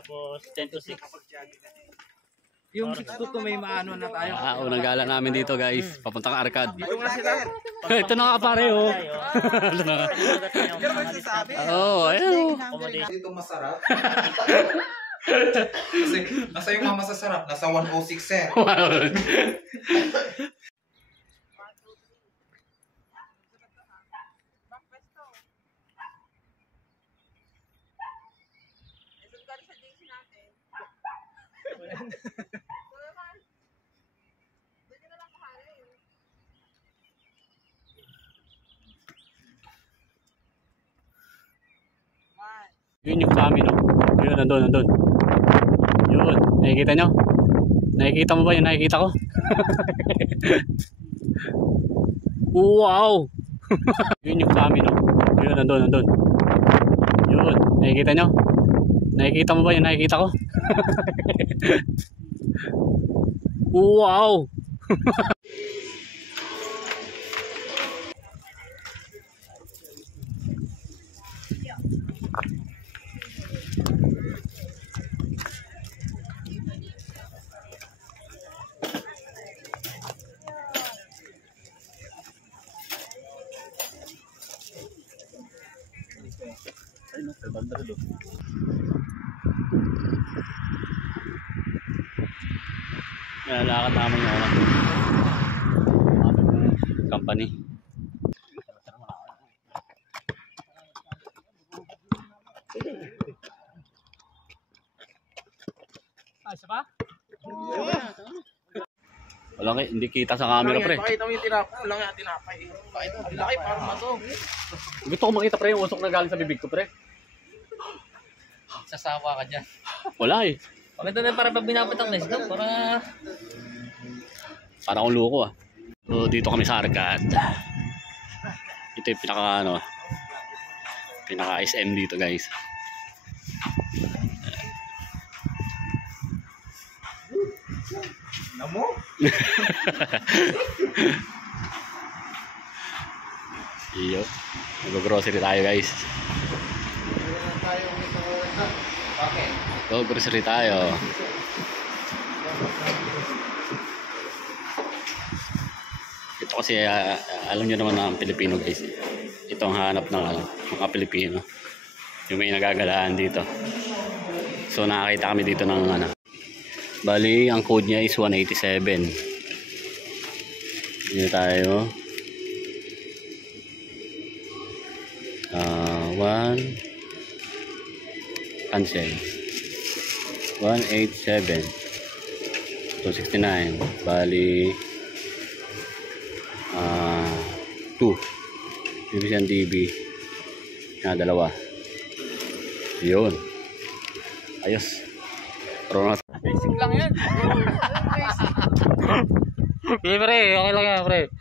Tapos 10 to 6. Yung 6 to 2 may maano na tayo. Unang gala namin dito guys. Papuntang Arcad. Dito nga sila. Ito na ka pare oh. Oo, ayun. Dito masarap. Kasi nasa yung mga masasarap, nasa 106 sir. Yun yung sa amin, no? Yun, nandun. Yun, nakikita nyo? Nakikita mo ba yun? Nakikita ko? Wow! Yun yung sa amin, no? Yun, nandun. Yun, nakikita nyo? Nakikita mo ba yun? Nakikita ko? Wow! Ay no, may banda rin. Lakad namin yung company. Isa pa? Wala kayo, hindi kita sa camera pre. Pakita mo yung tinapay. Wala nga tinapay. Ang laki parang mato. Gusto ko makita pre yung usok na galing sa bibig ko pre. Sasawa ka dyan. Wala eh. Maganda na para pag binapatang na isda. Para akong loko ah. So dito kami sa Arcad. Ito yung pinaka SM dito guys. Namo? Iyo. Mag-grocery tayo guys. Bakit? Grocery tayo. Ito kasi alam nyo naman na ang Pilipino guys. Ito ang hanap ng mga Pilipino. Yung may nagagalaan dito. So nakakita kami dito ng bali ang code niya is 187. Dito tayo. 1 cancel. 187 269 bali 2 division DB na dalawa. Yun, ayos. Basic lang yan. Pre, okay lang yan pre.